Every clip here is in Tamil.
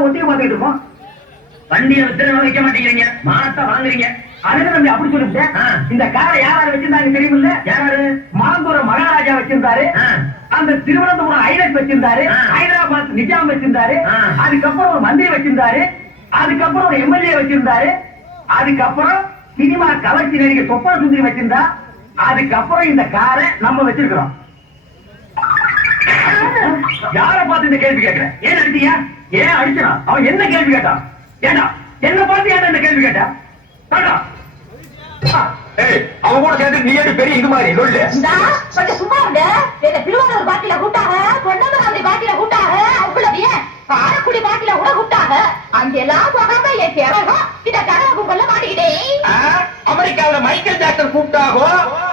நாங்க ஒத்திக்க மாத்திட்டு இருக்கோம். வண்டியை வித்து வைக்க மாட்டேங்கிறீங்க, மானத்தை வாங்குறீங்க. அதுக்கு நம்ம அப்படி சொல்லிவிட்டேன். இந்த காரை யாராரு வச்சிருந்தாங்க தெரியுமில்ல? யாராரு? மாந்தூர மகாராஜா வச்சிருந்தாரு, அந்த திருவனந்தபுரம் ஐலட் வச்சிருந்தாரு, ஹைதராபாத் நிஜாம் வச்சிருந்தாரு, அதுக்கப்புறம் ஒரு மந்திரி வச்சிருந்தாரு, அதுக்கப்புறம் ஒரு எம்எல்ஏ வச்சிருந்தாரு, அதுக்கப்புறம் சினிமா கவர்ச்சி நடிகை சொப்பன சுந்தரி வச்சிருந்தா, அதுக்கப்புறம் இந்த காரை நம்ம வச்சிருக்கிறோம். யார பார்த்து இந்த கேள்வி கேட்கிறேன்? ஏன் அடிச்சீங்க? ஏன் அடிச்சனா? அவன் என்ன கேள்வி கேட்டான்? ஏண்டா என்ன பார்த்து ஏன் இந்த கேள்வி கேட்டா? அவன் கூட சேர்ந்து நீ ஏன் பெரிய இது மாதிரி சொல்லு. கொஞ்சம் சும்மா இருந்த. திருவாரூர் பாட்டில கூட்டாக, பொன்னமராவதி பாட்டில கூட்டாக, அவ்வளவு காரக்குடி பாட்டில கூட கூட்டாக. அங்கெல்லாம் போகாம என் சேவகம் இந்த கனவு கொள்ள மாட்டேங்கிட்டேன். அமெரிக்காவில மைக்கேல் ஜாக்சன் கூப்பிட்டாகோ,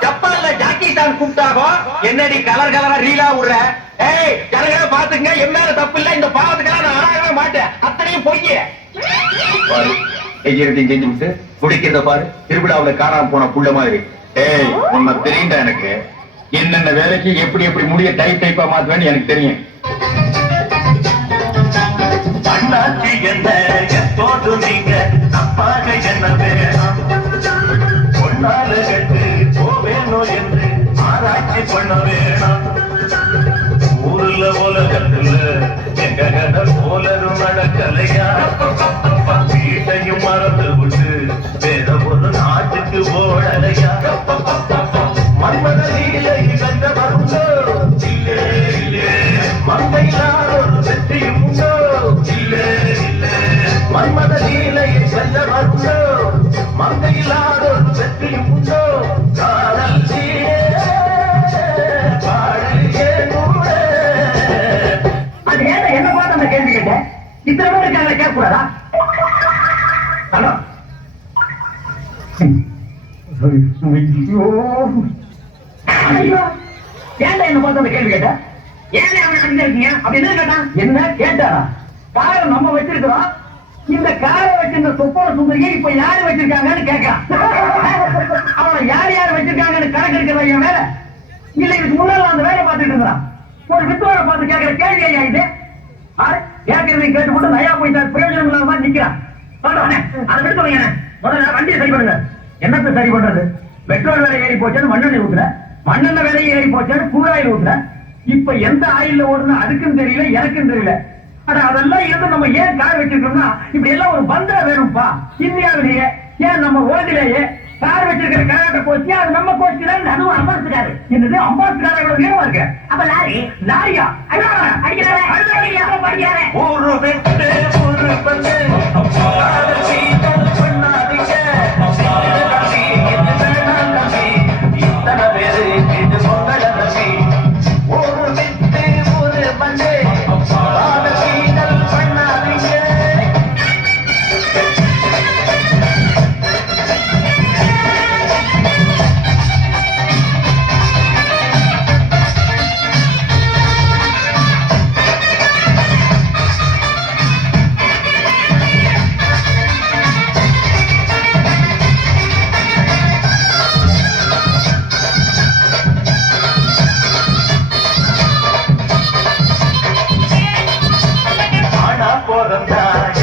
ஜப்பான்ல ஜாக்கி சான் கூப்பிட்டாகோ, என்னடி கலர் கலரா ரீலா விடுற? ஏய் ஜனங்களை பாத்துங்க, என் மேல தப்பு இல்ல, இந்த பாவத்துக்கெல்லாம் நான் ஆகவே மாட்டேன். அத்தனையும் பொய்ய செஞ்சு விட்டு குடிக்கிறத பாரு. திருவிழாவுல காணாம போன புள்ள மாதிரி. ஏய் உன்னை தெரியுண்டா எனக்கு. என்னென்ன வேலைக்கு எப்படி எப்படி முடிய டைப் டைப்பா மாத்துவேன்னு எனக்கு தெரியும். அண்ணாச்சி என்ன எப்போது நீங்க அப்பாக என்ன வேணும், பொன்னால கட்டு போவேனோ என்று ஆராய்ச்சி பண்ண வேணும். ஊர்ல உலகத்துல எங்க கதை போலரும் நடக்கலையா, வீட்டையும் மறந்து விட்டு வேற ஒரு நாட்டுக்கு ஓடலையா. மன்மத லீலை வென்ற வருந்தோ இல்லே இல்லே, மங்கையிலார் ஒரு வெற்றியும் உண்டோ இல்லே இல்லே. மன்மத லீலை வென்ற வருந்தோ, மங்கையிலார் ஒரு வெற்றியும் உண்டோ. காதல் சீரே பாடலியே நூறே. அது ஏன் என்ன பார்த்து அந்த கேள்வி கேட்டேன்? இத்தனை பேர் இருக்காங்க, கேட்க கூடாதா? ஹலோ, ஏன்டா என்ன பார்த்து அந்த கேள்வி கேட்ட? ஏன் அவன் இருக்கீங்க அப்படி என்ன கேட்டான்? என்ன கேட்டாரா? காரை நம்ம வச்சிருக்கிறோம், இந்த காரை வச்சிருந்த சொப்பன சுந்தரியை இப்ப யாரு வச்சிருக்காங்கன்னு கேட்கிறான். அவன் யார் யார் வச்சிருக்காங்கன்னு கணக்கு இருக்கிற என் வேலை இல்ல, இதுக்கு முன்னால அந்த வேலை பார்த்துட்டு இருந்தான். ஒரு வித்தோட பார்த்து கேட்கிற கேள்வி ஐயா இது. கேட்கறதை கேட்டுக்கொண்டு நயா போயிட்டா பிரயோஜனம் இல்லாம மாதிரி நிக்கிறான். அதை விடுத்து முதல்ல வண்டியை சரி பண்ணுங்க. என்னத்தை சரி பண்றது? பெட்ரோல் விலை ஏறி போச்சேன்னு மண்ணெண்ணெய் ஊத்துற, மண்ணெண்ணெய் விலை ஏறி போச்சேன்னு கூழாயில் ஊத்துற. இப்ப எந்த ஆயில்ல ஓடுனா அதுக்கும் தெரியல, எனக்கும் தெரியல. ஆனா அதெல்லாம் இருந்து நம்ம ஏன் கார் வச்சிருக்கோம்னா இப்படி எல்லாம் ஒரு பந்தா வேணும்பா. இந்தியாவிலேயே ஏன் நம்ம ஓதிலேயே கார் வச்சிருக்கிற காராட்ட கோச்சி அது நம்ம கோச்சி தான். அதுவும் அம்பாசிடாரு. என்னது அம்பாசிடாரோட வீரமா இருக்கு. அப்ப லாரி லாரியா ஒரு வெட்டு ஒரு பந்து இத்தனை பேரு இது பொங்கல நம்பி. ஒரு வெட்டு ஒரு பந்து பண்ணாதீங்க.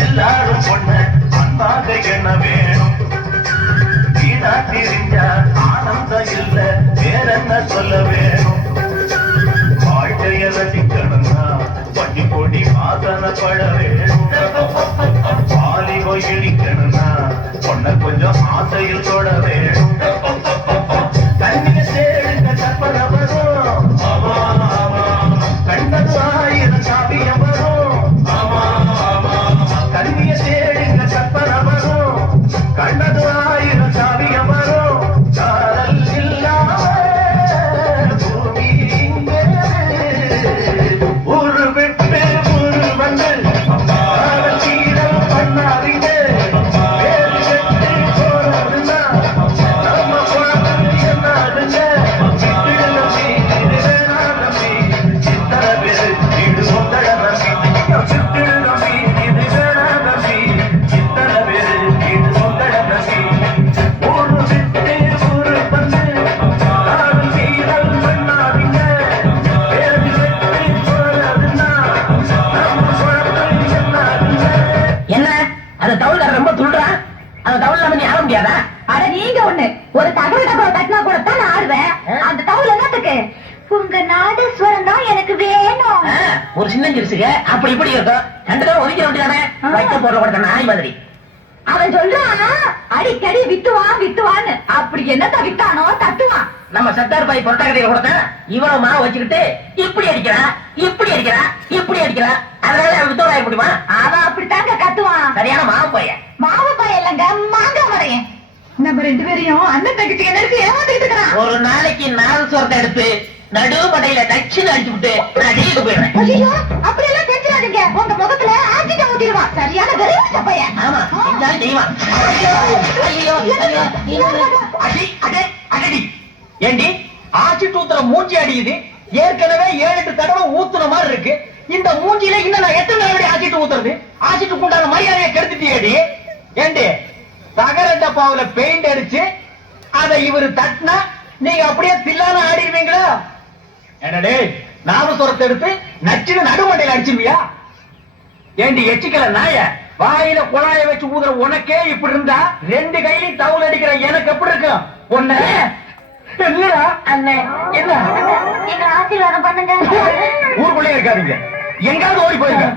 எல்லாரும் பொண்ணு அன்பாக என்ன வேணும், வீணா தெரிஞ்சா ஆனந்தம் இல்ல வேற என்ன சொல்ல வேணும். வாழ்க்கைய ரசிக்கணும்னா பட்டி பொடி வாசனைப்பட வேணும். வாலிபோ இடிக்கணும்னா பொண்ண கொஞ்சம் ஆசையில் தொட வேணும். கண்ணிய தேடுங்க கற்பனை வரும், கண்டது ஆயிரம் காவியம் வரும். கண்ணிய தேடுங்க கற்பனை வரும், கண்டது ஆயிரம் காவியம் வரும். காதல் இல்லாம பூமி இங்கே ஒரு வெட்டு ஒரு வந்து சீரம் பண்ணாதீங்க. வேறு வெட்டு போறதுன்னா நம்ம குழந்தை என்னாது உங்க நாதஸ்வரம் தான் எனக்கு வேணும். ஒரு சின்ன சிறுசுக அப்படி இப்படி இருக்கும். ரெண்டு தடவை ஒதுக்க வேண்டியதானே? வைக்க போடுற கொடுத்த நாய் மாதிரி. அவன் சொல்றான் அடிக்கடி வித்துவான்னு. அப்படி என்னத்த வித்தானோ தட்டுவான். நம்ம சத்தார் பாய் பொருட்டாக்கடையில கொடுத்த இவ்வளவு மாவு வச்சுக்கிட்டு இப்படி அடிக்கிறா இப்படி அடிக்கிறா இப்படி அடிக்கிறா. அதனால வித்தோட முடியுமா? அவன் அப்படித்தாங்க கத்துவான். சரியான மாவு பையன். மாவு பையன் இல்லங்க, மாங்காய் மடையன். நம்ம ரெண்டு பேரையும் அண்ணன் தங்கச்சி எனக்கு ஏமாத்திட்டு இருக்கிறான். ஒரு நாளைக்கு நாதஸ்வரத்தை எடுத்து நடுப்படையில தச்சுன்னு அடிச்சு விட்டு நான் ஜெயிலுக்கு போயிடுறேன். ஐயோ, அப்படி எல்லாம் செஞ்சிடாதீங்க. உங்க முகத்துல ஆசிட்ட ஊத்திடுவான். சரியான வெறிச்ச பையன். ஆமா, இருந்தாலும் செய்வான். ஐயோ, அடி அடே அடடி. ஏண்டி ஆசிட் ஊத்துற மூஞ்சி அடியுது. ஏற்கனவே 7-8 தடவை ஊத்துன மாதிரி இருக்கு. இந்த மூஞ்சில இன்னும் நான் எத்தனை தடவை ஆசிட் ஊத்துறது? ஆசிட்டுக்கு உண்டான மரியாதையை கெடுத்துட்டியேடி. ஏண்டி தகர டப்பாவுல பெயிண்ட் அடிச்சு அதை இவரு தட்டினா நீங்க அப்படியே தில்லான ஆடிடுவீங்களா? என்னடே நாமஸ்வரத்தை எடுத்து நச்சுன்னு நடுமண்டையில அடிச்சிருவியா? ஏண்டி எச்சிக்கல நாய, வாயில குழாய வச்சு ஊதுற உனக்கே இப்படி இருந்தா ரெண்டு கையிலையும் தவுல் அடிக்கிற எனக்கு எப்படி இருக்கும்? ஒண்ணு என்னடா அண்ணே என்ன எங்க ஆசீர்வாதம் பண்ணுங்க. ஊருக்குள்ளே இருக்காதீங்க, எங்காவது ஓடி போயிருங்க.